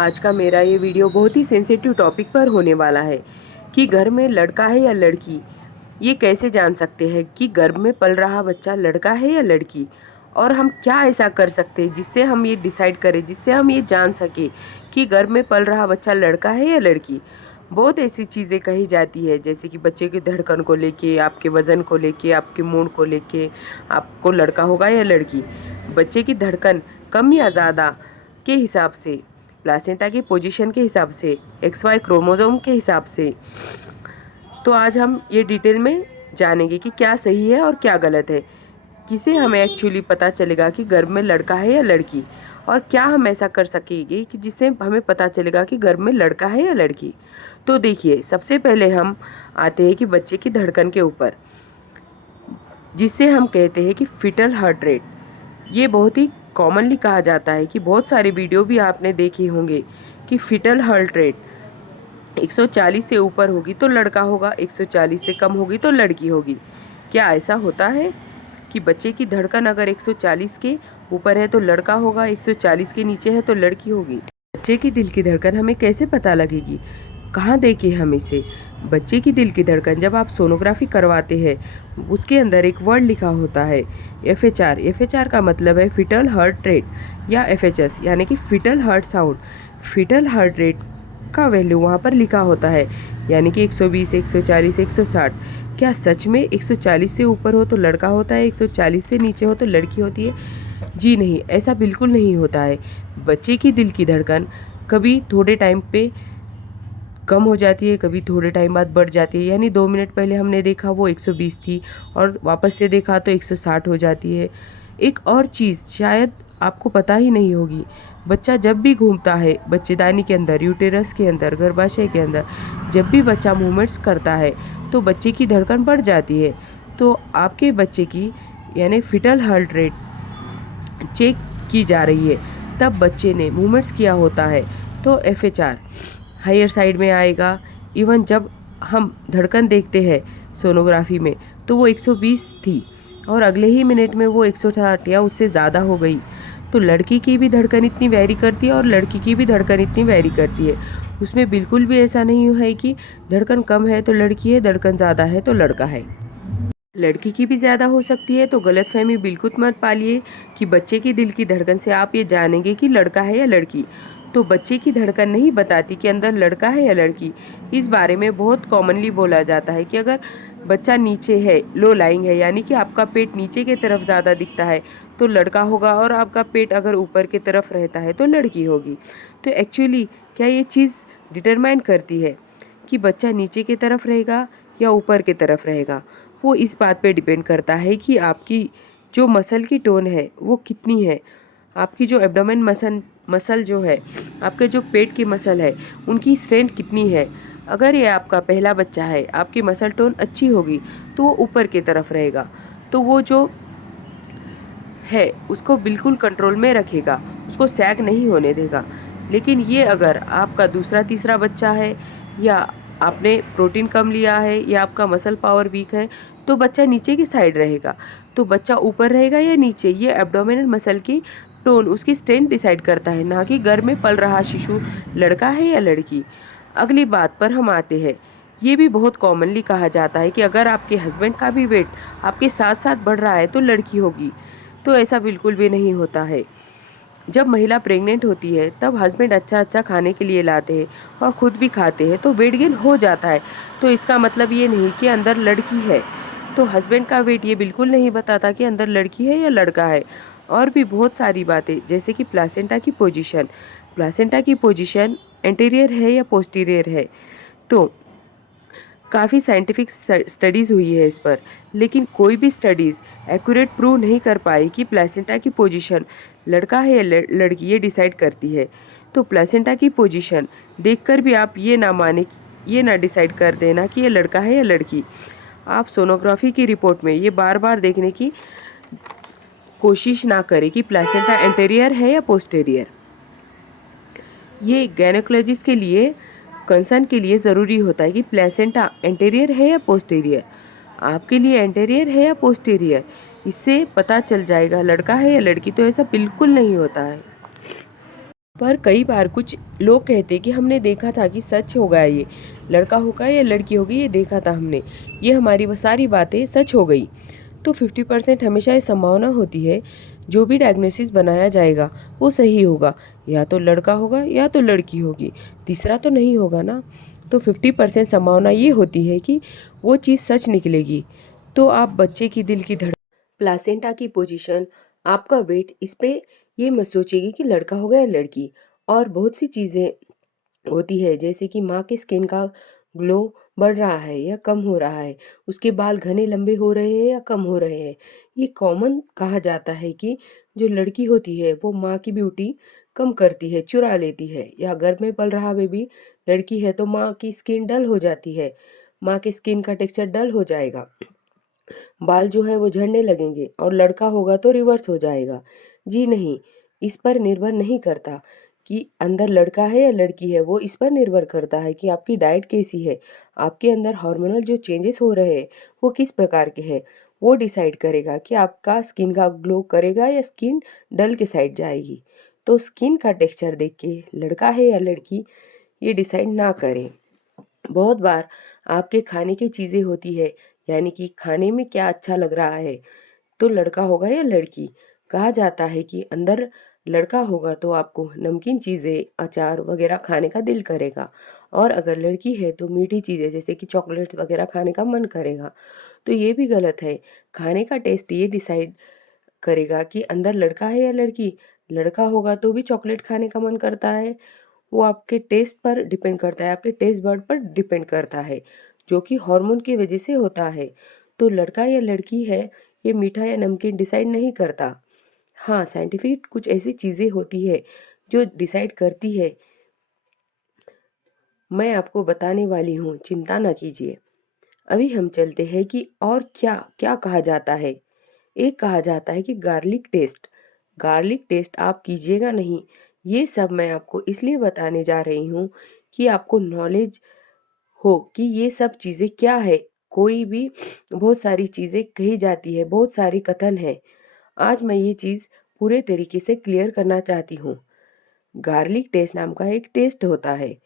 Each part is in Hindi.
आज का मेरा ये वीडियो बहुत ही सेंसिटिव टॉपिक पर होने वाला है कि घर में लड़का है या लड़की। ये कैसे जान सकते हैं कि गर्भ में पल रहा बच्चा लड़का है या लड़की, और हम क्या ऐसा कर सकते हैं जिससे हम ये डिसाइड करें, जिससे हम ये जान सके कि गर्भ में पल रहा बच्चा लड़का है या लड़की। बहुत ऐसी चीज़ें कही जाती है, जैसे कि बच्चे की धड़कन को लेके, आपके वज़न को लेके, आपके मूड को लेके आपको लड़का होगा या लड़की। बच्चे की धड़कन कम या ज़्यादा के हिसाब से, प्लासेंटा की पोजीशन के हिसाब से, XY क्रोमोसोम के हिसाब से। तो आज हम ये डिटेल में जानेंगे कि क्या सही है और क्या गलत है, किसे हमें एक्चुअली पता चलेगा कि गर्भ में लड़का है या लड़की, और क्या हम ऐसा कर सकेंगे कि जिससे हमें पता चलेगा कि गर्भ में लड़का है या लड़की। तो देखिए, सबसे पहले हम आते हैं कि बच्चे की धड़कन के ऊपर, जिससे हम कहते हैं कि फीटल हार्ट रेट। ये बहुत ही कॉमनली कहा जाता है कि बहुत सारे वीडियो भी आपने देखे होंगे कि फीटल हार्ट रेट 140 से ऊपर होगी तो लड़का होगा, 140 से कम होगी तो लड़की होगी। क्या ऐसा होता है कि बच्चे की धड़कन अगर 140 के ऊपर है तो लड़का होगा, 140 के नीचे है तो लड़की होगी? बच्चे की दिल की धड़कन हमें कैसे पता लगेगी, कहाँ देखें हम इसे? बच्चे की दिल की धड़कन जब आप सोनोग्राफी करवाते हैं, उसके अंदर एक वर्ड लिखा होता है FHR। FHR का मतलब है फीटल हार्ट रेट, या FHS यानी कि fetal heart sound. Fetal heart rate का वैल्यू वहाँ पर लिखा होता है, यानी कि 120, 140, 160। क्या सच में 140 से ऊपर हो तो लड़का होता है, 140 से नीचे हो तो लड़की होती है? जी नहीं, ऐसा बिल्कुल नहीं होता है। बच्चे की दिल की धड़कन कभी थोड़े टाइम पे कम हो जाती है, कभी थोड़े टाइम बाद बढ़ जाती है। यानी 2 मिनट पहले हमने देखा वो 120 थी और वापस से देखा तो 160 हो जाती है। एक और चीज़ शायद आपको पता ही नहीं होगी, बच्चा जब भी घूमता है बच्चेदानी के अंदर, यूटेरस के अंदर, गर्भाशय के अंदर, जब भी बच्चा मूवमेंट्स करता है तो बच्चे की धड़कन बढ़ जाती है। तो आपके बच्चे की यानी फीटल हार्ट रेट चेक की जा रही है, तब बच्चे ने मूवमेंट्स किया होता है तो FHR हायर साइड में आएगा। इवन जब हम धड़कन देखते हैं सोनोग्राफी में तो वो 120 थी और अगले ही मिनट में वो 160 या उससे ज़्यादा हो गई। तो लड़की की भी धड़कन इतनी वैरी करती है और लड़की की भी धड़कन इतनी वैरी करती है। उसमें बिल्कुल भी ऐसा नहीं है कि धड़कन कम है तो लड़की है, धड़कन ज़्यादा है तो लड़का है। लड़की की भी ज़्यादा हो सकती है, तो गलतफहमी बिल्कुल मत पालिए कि बच्चे की दिल की धड़कन से आप ये जानेंगे कि लड़का है या लड़की। तो बच्चे की धड़कन नहीं बताती कि अंदर लड़का है या लड़की। इस बारे में बहुत कॉमनली बोला जाता है कि अगर बच्चा नीचे है, लो लाइंग है, यानी कि आपका पेट नीचे की तरफ ज़्यादा दिखता है तो लड़का होगा, और आपका पेट अगर ऊपर की तरफ रहता है तो लड़की होगी। तो एक्चुअली क्या ये चीज़ डिटरमाइन करती है कि बच्चा नीचे की तरफ रहेगा या ऊपर की तरफ रहेगा? वो इस बात पे डिपेंड करता है कि आपकी जो मसल की टोन है वो कितनी है, आपकी जो एब्डोमेन मसल जो है, आपके जो पेट की मसल है, उनकी स्ट्रेंथ कितनी है। अगर ये आपका पहला बच्चा है, आपकी मसल टोन अच्छी होगी तो वो ऊपर की तरफ रहेगा, तो वो जो है उसको बिल्कुल कंट्रोल में रखेगा, उसको सैग नहीं होने देगा। लेकिन ये अगर आपका दूसरा तीसरा बच्चा है, या आपने प्रोटीन कम लिया है, या आपका मसल पावर वीक है, तो बच्चा नीचे की साइड रहेगा। तो बच्चा ऊपर रहेगा या नीचे, ये एब्डोमिनल मसल की टोन, उसकी स्ट्रेंथ डिसाइड करता है, ना कि घर में पल रहा शिशु लड़का है या लड़की। अगली बात पर हम आते हैं। ये भी बहुत कॉमनली कहा जाता है कि अगर आपके हस्बैंड का भी वेट आपके साथ साथ बढ़ रहा है तो लड़की होगी। तो ऐसा बिल्कुल भी नहीं होता है। जब महिला प्रेग्नेंट होती है तब हस्बैंड अच्छा अच्छा खाने के लिए लाते हैं और ख़ुद भी खाते हैं, तो वेट गेन हो जाता है। तो इसका मतलब ये नहीं कि अंदर लड़की है। तो हस्बैंड का वेट ये बिल्कुल नहीं बताता कि अंदर लड़की है या लड़का है। और भी बहुत सारी बातें, जैसे कि प्लासेंटा की पोजीशन। प्लासेंटा की पोजीशन एंटीरियर है या पोस्टीरियर है, तो काफ़ी साइंटिफिक स्टडीज़ हुई है इस पर, लेकिन कोई भी स्टडीज़ एक्यूरेट प्रूव नहीं कर पाई कि प्लेसेंटा की पोजीशन लड़का है या लड़की, ये डिसाइड करती है। तो प्लेसेंटा की पोजीशन देखकर भी आप ये ना माने, ये ना डिसाइड कर देना कि ये लड़का है या लड़की। आप सोनोग्राफी की रिपोर्ट में ये बार बार देखने की कोशिश ना करें कि प्लेसेंटा एंटीरियर है या पोस्टीरियर। ये गायनेकोलॉजिस्ट के लिए, कंसर्न के लिए ज़रूरी होता है कि प्लेसेंटा एंटीरियर है या पोस्टीरियर। आपके लिए एंटीरियर है या पोस्टीरियर, इससे पता चल जाएगा लड़का है या लड़की। तो ऐसा बिल्कुल नहीं होता है। पर कई बार कुछ लोग कहते कि हमने देखा था कि सच होगा ये, लड़का होगा या लड़की होगी ये देखा था हमने, ये हमारी वो सारी बातें सच हो गई। तो 50% हमेशा ये संभावना होती है जो भी डायग्नोसिस बनाया जाएगा वो सही होगा, या तो लड़का होगा या तो लड़की होगी, तीसरा तो नहीं होगा ना। तो 50% संभावना ये होती है कि वो चीज़ सच निकलेगी। तो आप बच्चे की दिल की धड़कन, प्लासेंटा की पोजीशन, आपका वेट, इस पे ये मत सोचिएगी कि लड़का होगा या लड़की। और बहुत सी चीज़ें होती है जैसे कि माँ की स्किन का ग्लो बढ़ रहा है या कम हो रहा है, उसके बाल घने लंबे हो रहे हैं या कम हो रहे हैं। ये कॉमन कहा जाता है कि जो लड़की होती है वो माँ की ब्यूटी कम करती है, चुरा लेती है, या घर में पल रहा बेबी लड़की है तो माँ की स्किन डल हो जाती है, माँ के स्किन का टेक्सचर डल हो जाएगा, बाल जो है वो झड़ने लगेंगे, और लड़का होगा तो रिवर्स हो जाएगा। जी नहीं, इस पर निर्भर नहीं करता कि अंदर लड़का है या लड़की है, वो इस पर निर्भर करता है कि आपकी डाइट कैसी है, आपके अंदर हार्मोनल जो चेंजेस हो रहे हैं वो किस प्रकार के हैं। वो डिसाइड करेगा कि आपका स्किन का ग्लो करेगा या स्किन डल के साइड जाएगी। तो स्किन का टेक्सचर देख के लड़का है या लड़की ये डिसाइड ना करें। बहुत बार आपके खाने की चीज़ें होती है, यानी कि खाने में क्या अच्छा लग रहा है, तो लड़का होगा या लड़की। कहा जाता है कि अंदर लड़का होगा तो आपको नमकीन चीज़ें, अचार वगैरह खाने का दिल करेगा, और अगर लड़की है तो मीठी चीज़ें जैसे कि चॉकलेट्स वगैरह खाने का मन करेगा। तो ये भी गलत है। खाने का टेस्ट ये डिसाइड करेगा कि अंदर लड़का है या लड़की। लड़का होगा तो भी चॉकलेट खाने का मन करता है, वो आपके टेस्ट पर डिपेंड करता है, आपके टेस्ट बड पर डिपेंड करता है, जो कि हार्मोन की वजह से होता है। तो लड़का या लड़की है ये मीठा या नमकीन डिसाइड नहीं करता। हाँ, साइंटिफिक कुछ ऐसी चीज़ें होती है जो डिसाइड करती है। मैं आपको बताने वाली हूँ, चिंता ना कीजिए। अभी हम चलते हैं कि और क्या क्या कहा जाता है। एक कहा जाता है कि गार्लिक टेस्ट। गार्लिक टेस्ट आप कीजिएगा नहीं। ये सब मैं आपको इसलिए बताने जा रही हूँ कि आपको नॉलेज हो कि ये सब चीज़ें क्या है। कोई भी बहुत सारी चीज़ें कही जाती है, बहुत सारी कथन है। आज मैं ये चीज़ पूरे तरीके से क्लियर करना चाहती हूँ। गार्लिक टेस्ट नाम का एक टेस्ट होता है।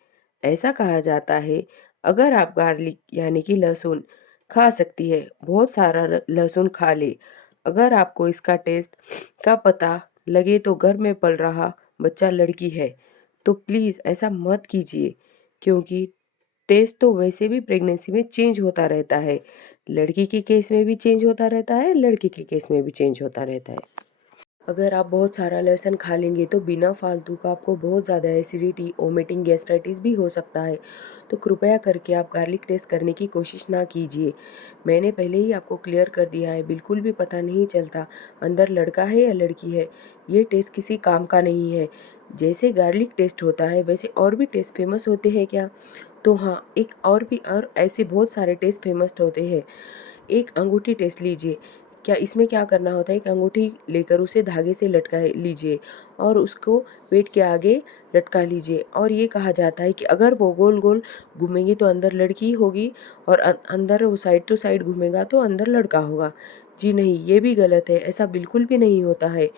ऐसा कहा जाता है अगर आप गार्लिक यानी कि लहसुन खा सकती है, बहुत सारा लहसुन खा ले, अगर आपको इसका टेस्ट का पता लगे तो घर में पल रहा बच्चा लड़की है, तो प्लीज़ ऐसा मत कीजिए, क्योंकि टेस्ट तो वैसे भी प्रेगनेंसी में चेंज होता रहता है। लड़की के केस में भी चेंज होता रहता है, लड़के के केस में भी चेंज होता रहता है। अगर आप बहुत सारा लहसुन खा लेंगे तो बिना फालतू का आपको बहुत ज़्यादा एसिडिटी, वोमिटिंग, गैस्ट्राइटिस भी हो सकता है। तो कृपया करके आप गार्लिक टेस्ट करने की कोशिश ना कीजिए। मैंने पहले ही आपको क्लियर कर दिया है, बिल्कुल भी पता नहीं चलता अंदर लड़का है या लड़की है। ये टेस्ट किसी काम का नहीं है। जैसे गार्लिक टेस्ट होता है वैसे और भी टेस्ट फेमस होते हैं क्या? तो हाँ, एक और भी और ऐसे बहुत सारे टेस्ट फेमस होते हैं। एक अंगूठी टेस्ट लीजिए। क्या इसमें क्या करना होता है, एक अंगूठी लेकर उसे धागे से लटका लीजिए और उसको पेट के आगे लटका लीजिए, और ये कहा जाता है कि अगर वो गोल गोल घूमेंगी तो अंदर लड़की होगी, और अंदर वो साइड टू साइड घूमेगा तो अंदर लड़का होगा। जी नहीं, ये भी गलत है, ऐसा बिल्कुल भी नहीं होता है।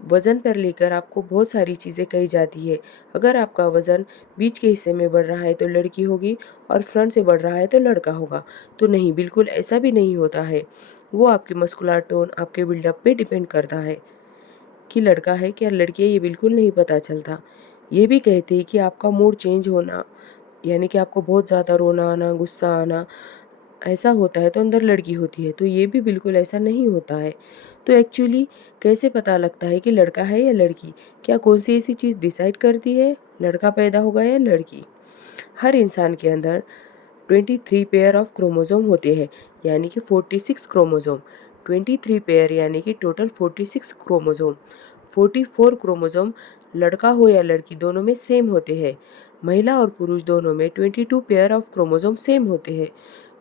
वज़न पर लेकर आपको बहुत सारी चीज़ें कही जाती है। अगर आपका वज़न बीच के हिस्से में बढ़ रहा है तो लड़की होगी, और फ्रंट से बढ़ रहा है तो लड़का होगा। तो नहीं, बिल्कुल ऐसा भी नहीं होता है। वो आपके मस्कुलर टोन, आपके बिल्डअप पे डिपेंड करता है कि लड़का है क्या लड़की है, ये बिल्कुल नहीं पता चलता। ये भी कहते हैं कि आपका मूड चेंज होना, यानी कि आपको बहुत ज़्यादा रोना आना, गुस्सा आना, ऐसा होता है तो अंदर लड़की होती है। तो ये भी बिल्कुल ऐसा नहीं होता है। तो एक्चुअली कैसे पता लगता है कि लड़का है या लड़की? क्या कौन सी ऐसी चीज़ डिसाइड करती है लड़का पैदा होगा या लड़की? हर इंसान के अंदर 23 पेयर ऑफ क्रोमोसोम होते हैं, यानी कि 46 क्रोमोसोम। 23 पेयर यानी कि टोटल 46 क्रोमोसोम। 44 क्रोमोसोम लड़का हो या लड़की दोनों में सेम होते हैं। महिला और पुरुष दोनों में 22 पेयर ऑफ क्रोमोसोम सेम होते हैं।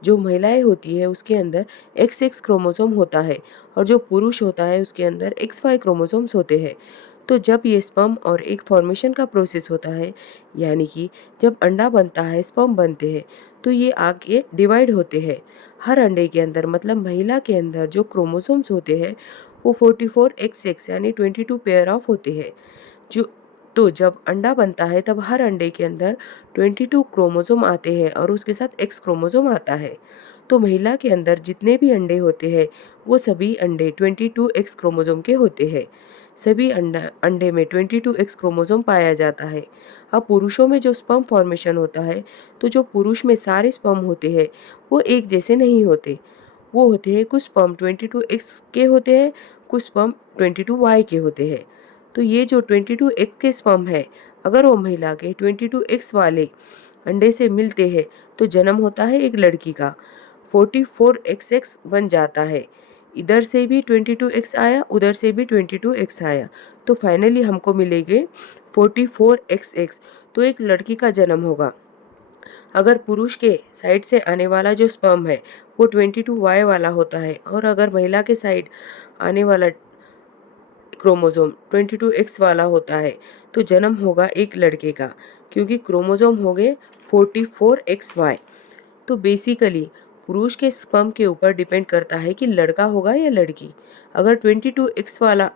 जो महिलाएं होती है उसके अंदर XX क्रोमोसोम होता है, और जो पुरुष होता है उसके अंदर XY क्रोमोसोम्स होते हैं। तो जब ये स्पर्म और एग फॉर्मेशन का प्रोसेस होता है, यानी कि जब अंडा बनता है, स्पर्म बनते हैं, तो ये आगे डिवाइड होते हैं। हर अंडे के अंदर मतलब महिला के अंदर जो क्रोमोसोम्स होते हैं वो 44 XX यानी 22 पेयर ऑफ होते हैं। जो तो जब अंडा बनता है तब हर अंडे के अंदर 22 क्रोमोसोम आते हैं और उसके साथ एक्स क्रोमोसोम आता है। तो महिला के अंदर जितने भी अंडे होते हैं वो सभी अंडे 22 एक्स क्रोमोसोम के होते हैं। सभी अंडे में 22 एक्स क्रोमोसोम पाया जाता है। अब पुरुषों में जो स्पर्म फॉर्मेशन होता है, तो जो पुरुष में सारे स्पर्म होते हैं वो एक जैसे नहीं होते। वो होते हैं, कुछ स्पर्म 22 एक्स के होते हैं, कुछ स्पर्म 22 वाई के होते हैं। तो ये जो 22 एक्स के स्पर्म है, अगर वो महिला के 22 एक्स वाले अंडे से मिलते हैं तो जन्म होता है एक लड़की का। 44XX बन जाता है। इधर से भी 22X आया, उधर से भी 22X आया, तो फाइनली हमको मिलेंगे 44XX। तो एक लड़की का जन्म होगा। अगर पुरुष के साइड से आने वाला जो स्पर्म है वो 22Y वाला होता है और अगर महिला के साइड आने वाला क्रोमोसोम 22X वाला होता है तो जन्म होगा एक लड़के का, क्योंकि क्रोमोसोम हो गए 44XY। तो बेसिकली पुरुष के स्पर्म के ऊपर डिपेंड करता है कि लड़का होगा या लड़की। अगर 22X वाला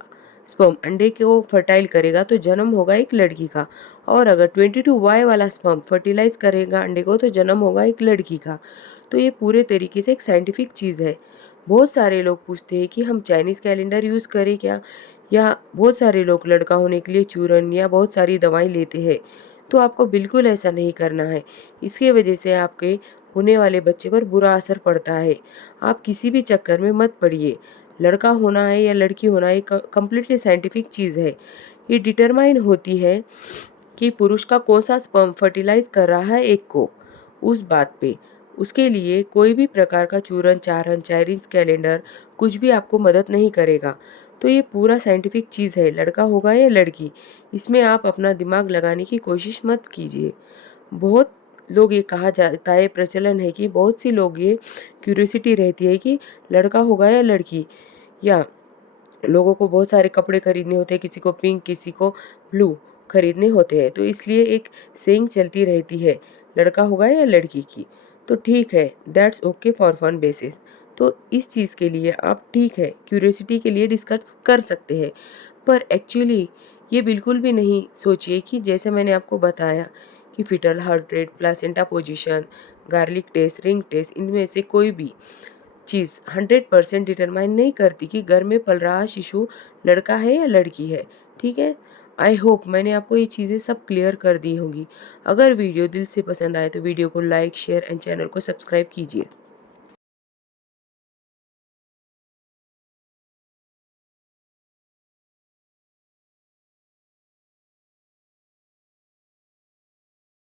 स्पर्म अंडे को फर्टाइल करेगा तो जन्म होगा एक लड़की का, और अगर 22Y वाला स्पर्म फर्टिलाइज करेगा अंडे को तो जन्म होगा एक लड़की का। तो ये पूरे तरीके से एक साइंटिफिक चीज़ है। बहुत सारे लोग पूछते हैं कि हम चाइनीज़ कैलेंडर यूज़ करें क्या, या बहुत सारे लोग लड़का होने के लिए चूरन या बहुत सारी दवाई लेते हैं। तो आपको बिल्कुल ऐसा नहीं करना है। इसकी वजह से आपके होने वाले बच्चे पर बुरा असर पड़ता है। आप किसी भी चक्कर में मत पड़िए। लड़का होना है या लड़की होना है कंप्लीटली साइंटिफिक चीज़ है। ये डिटरमाइन होती है कि पुरुष का कौन सा स्पर्म फर्टिलाइज कर रहा है एक को, उस बात पे। उसके लिए कोई भी प्रकार का चूरन चारन चाइनीज कैलेंडर कुछ भी आपको मदद नहीं करेगा। तो ये पूरा साइंटिफिक चीज़ है, लड़का होगा या लड़की, इसमें आप अपना दिमाग लगाने की कोशिश मत कीजिए। बहुत लोग ये कहा जाता है, प्रचलन है कि बहुत सी लोग ये क्यूरियोसिटी रहती है कि लड़का होगा या लड़की, या लोगों को बहुत सारे कपड़े खरीदने होते हैं, किसी को पिंक किसी को ब्लू खरीदने होते हैं, तो इसलिए एक सेइंग चलती रहती है लड़का होगा या लड़की की। तो ठीक है, that's okay for fun basis. तो इस चीज़ के लिए आप ठीक है क्यूरियोसिटी के लिए डिस्कस कर सकते हैं, पर एक्चुअली ये बिल्कुल भी नहीं सोचिए कि जैसे मैंने आपको बताया कि fetal heart rate, placenta position, garlic test, ring test, इनमें से कोई भी चीज़ 100% डिटरमाइन नहीं करती कि घर में पल रहा शिशु लड़का है या लड़की है। ठीक है, आई होप मैंने आपको ये चीज़ें सब क्लियर कर दी होंगी। अगर वीडियो दिल से पसंद आए तो वीडियो को लाइक शेयर एंड चैनल को सब्सक्राइब कीजिए।